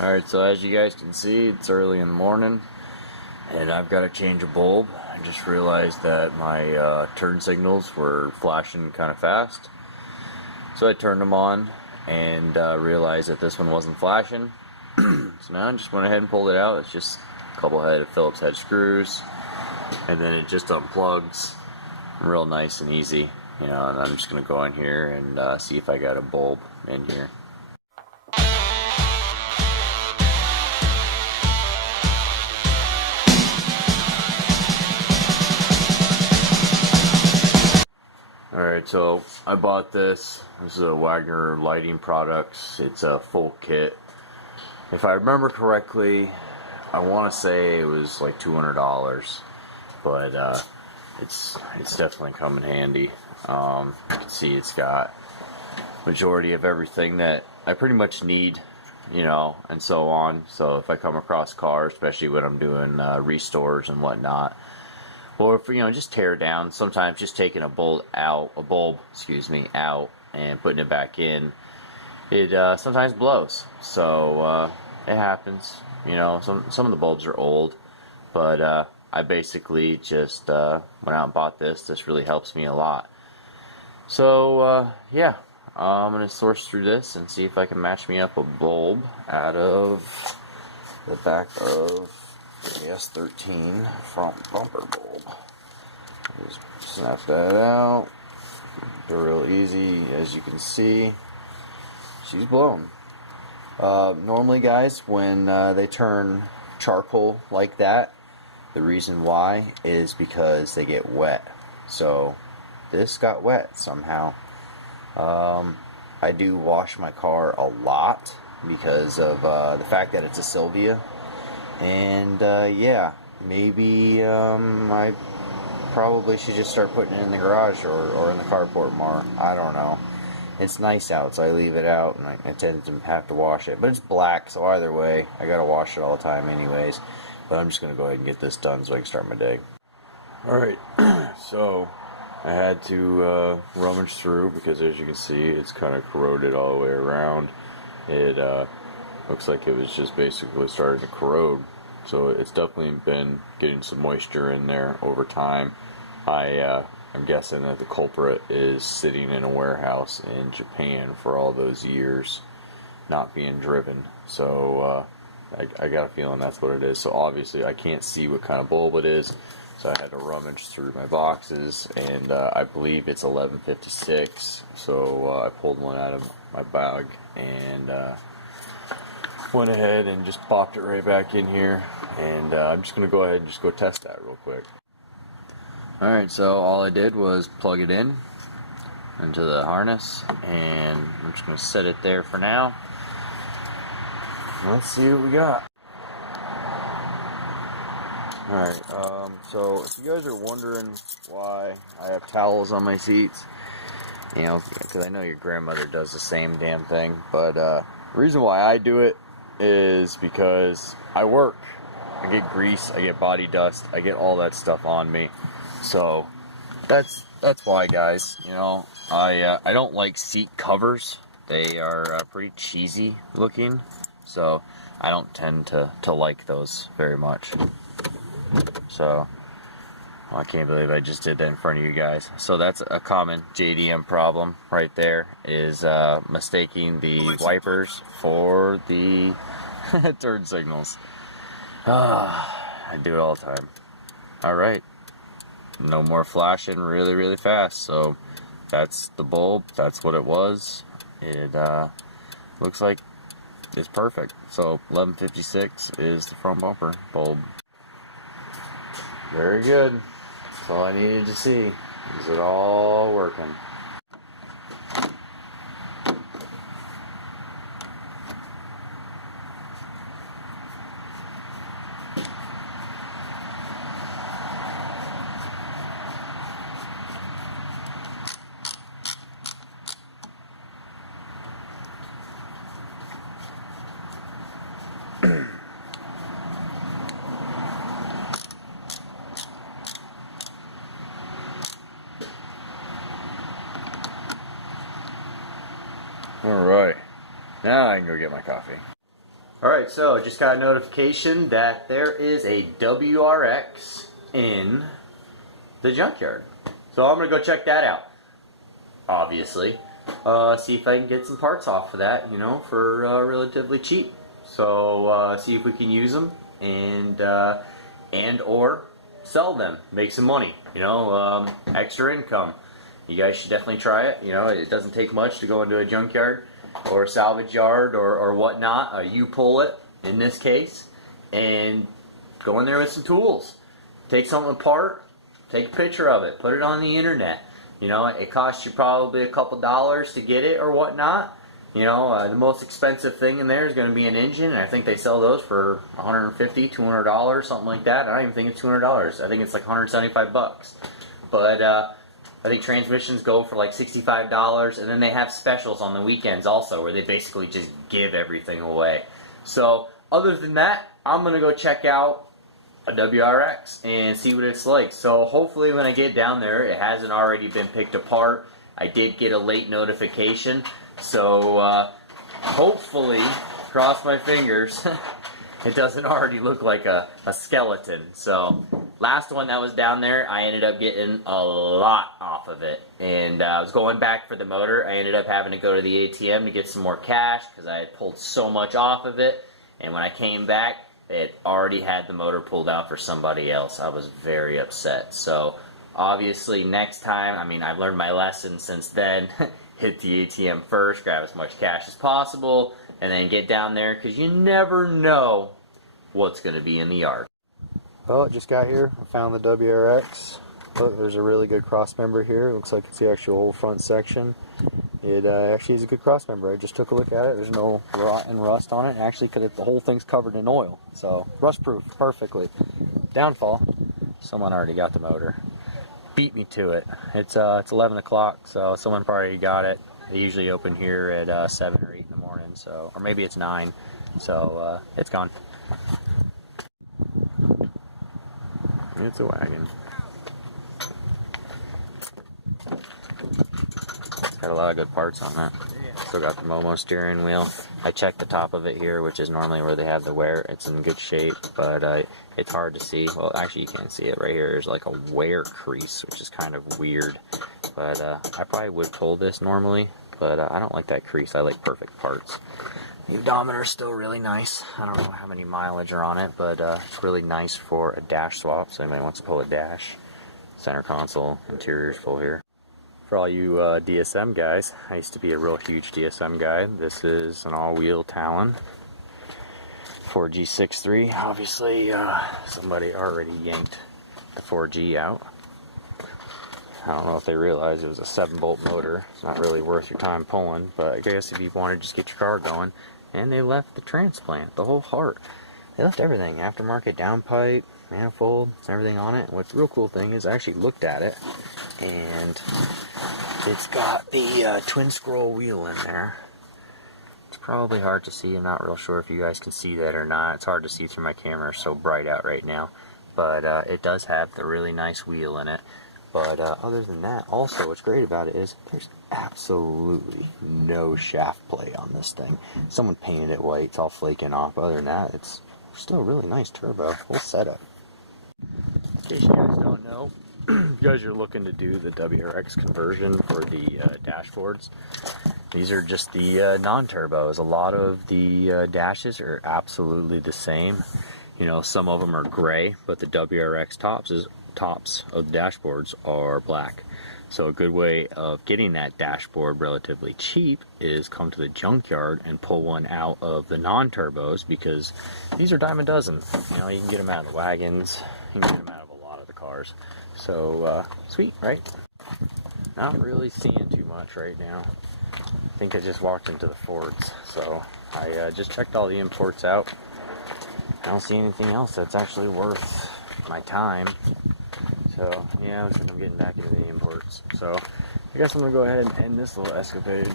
Alright, so as you guys can see, it's early in the morning and I've got to change a bulb. I just realized that my turn signals were flashing kind of fast. So I turned them on and realized that this one wasn't flashing. So now I just went ahead and pulled it out. It's just a couple head of Phillips head screws, and then it just unplugs real nice and easy. You know, and I'm just going to go in here and see if I got a bulb in here. Alright, so I bought this. This is a Wagner Lighting Products. It's a full kit. If I remember correctly, I want to say it was like $200, but it's definitely come in handy. You can see it's got majority of everything that I pretty much need, you know, and so on. So if I come across cars, especially when I'm doing restores and whatnot, or if, you know, just tear down, sometimes just taking a bulb out, and putting it back in, it sometimes blows. So it happens. You know, some of the bulbs are old, but I basically just went out and bought this. This really helps me a lot. So yeah, I'm gonna source through this and see if I can match me up a bulb out of the back of the S13 front bumper bulb. Just snap that out. They're real easy, as you can see. She's blown. Normally, guys, when they turn charcoal like that, the reason why is because they get wet. So this got wet somehow. I do wash my car a lot because of the fact that it's a Sylvia. And yeah, maybe I probably should just start putting it in the garage or in the carport more. I don't know. It's nice out, so I leave it out, and I tend to have to wash it. But it's black, so either way, I gotta wash it all the time anyways. But I'm just gonna go ahead and get this done so I can start my day. Alright, so I had to rummage through because, as you can see, it's kind of corroded all the way around. It looks like it was just basically starting to corrode. So it's definitely been getting some moisture in there over time. I'm guessing that the culprit is sitting in a warehouse in Japan for all those years, not being driven. So I got a feeling that's what it is. So obviously I can't see what kind of bulb it is, so I had to rummage through my boxes, and I believe it's 1156. So I pulled one out of my bag and went ahead and just popped it right back in here, and I'm just going to go ahead and just go test that real quick. Alright, so all I did was plug it in into the harness, and I'm just going to set it there for now. Let's see what we got. Alright, so if you guys are wondering why I have towels on my seats, you know, because I know your grandmother does the same damn thing, but the reason why I do it is because I work. I get grease, I get body dust, I get all that stuff on me. So that's why, guys. You know, I don't like seat covers. They are pretty cheesy looking, so I don't tend to like those very much. So well, I can't believe I just did that in front of you guys. So that's a common JDM problem right there, is mistaking the wipers for the turn signals. I do it all the time. Alright. No more flashing really fast. So that's the bulb. That's what it was. It looks like it's perfect. So 1156 is the front bumper bulb. Very good. That's all I needed to see. Is it all working? Alright, now I can go get my coffee. Alright, so just got a notification that there is a WRX in the junkyard. So I'm going to go check that out, obviously. See if I can get some parts off of that, you know, for relatively cheap. So see if we can use them and or sell them, make some money, you know, extra income. You guys should definitely try it. You know, it doesn't take much to go into a junkyard or a salvage yard or whatnot. You pull it, in this case, and go in there with some tools. Take something apart, take a picture of it, put it on the internet. You know, it costs you probably a couple dollars to get it or whatnot. You know, the most expensive thing in there is going to be an engine, and I think they sell those for $150, $200, something like that. I don't even think it's $200. I think it's like 175 bucks. But I think transmissions go for like $65, and then they have specials on the weekends also, where they basically just give everything away. So other than that, I'm going to go check out a WRX and see what it's like. So hopefully when I get down there, it hasn't already been picked apart. I did get a late notification, so hopefully, cross my fingers, it doesn't already look like a skeleton. So last one that was down there, I ended up getting a lot off of it, and I was going back for the motor. I ended up having to go to the ATM to get some more cash because I had pulled so much off of it, and when I came back, it already had the motor pulled out for somebody else. I was very upset. So obviously next time, I mean, I've learned my lesson since then. Hit the ATM first, grab as much cash as possible, and then get down there, because you never know what's going to be in the yard. Well, it just got here. I found the WRX. Look, there's a really good cross member here. It looks like it's the actual whole front section. It actually is a good cross member. I just took a look at it. There's no rot and rust on it. Actually, the whole thing's covered in oil, so rust proof perfectly. Downfall: someone already got the motor. Beat me to it. It's 11 o'clock, so someone probably got it. They usually open here at 7 or 8 in the morning, so, or maybe it's 9. So it's gone. It's a wagon. Got a lot of good parts on that. Still got the Momo steering wheel. I checked the top of it here, which is normally where they have the wear. It's in good shape, but it's hard to see. Well, actually, you can't see it right here. There's like a wear crease, which is kind of weird. But I probably would pull this normally, but I don't like that crease. I like perfect parts. The odometer is still really nice. I don't know how many mileage are on it, but it's really nice for a dash swap, so anybody wants to pull a dash. Center console, interior's full here. For all you DSM guys, I used to be a real huge DSM guy. This is an all-wheel Talon 4G63. Obviously, somebody already yanked the 4G out. I don't know if they realized it was a 7-bolt motor. It's not really worth your time pulling, but I guess if you want to just get your car going. And they left the transplant, the whole heart. They left everything, aftermarket downpipe, manifold, everything on it. What's the real cool thing is I actually looked at it, and it's got the twin scroll wheel in there. It's probably hard to see. I'm not real sure if you guys can see that or not. It's hard to see through my camera. It's so bright out right now. But it does have the really nice wheel in it. But other than that, also what's great about it is there's absolutely no shaft play on this thing. Someone painted it white. It's all flaking off. Other than that, it's still a really nice turbo. Full setup. In case you guys don't know, you guys are looking to do the WRX conversion for the dashboards. These are just the non-turbos. A lot of the dashes are absolutely the same. You know, some of them are gray, but the WRX tops of the dashboards are black. So a good way of getting that dashboard relatively cheap is come to the junkyard and pull one out of the non-turbos, because these are dime a dozen. You know, you can get them out of the wagons, you can get them out of a lot of the cars. So sweet, right? Not really seeing too much right now. I think I just walked into the Fords, so I just checked all the imports out. I don't see anything else that's actually worth my time. So yeah, looks like I'm getting back into the imports. So I guess I'm gonna go ahead and end this little escapade.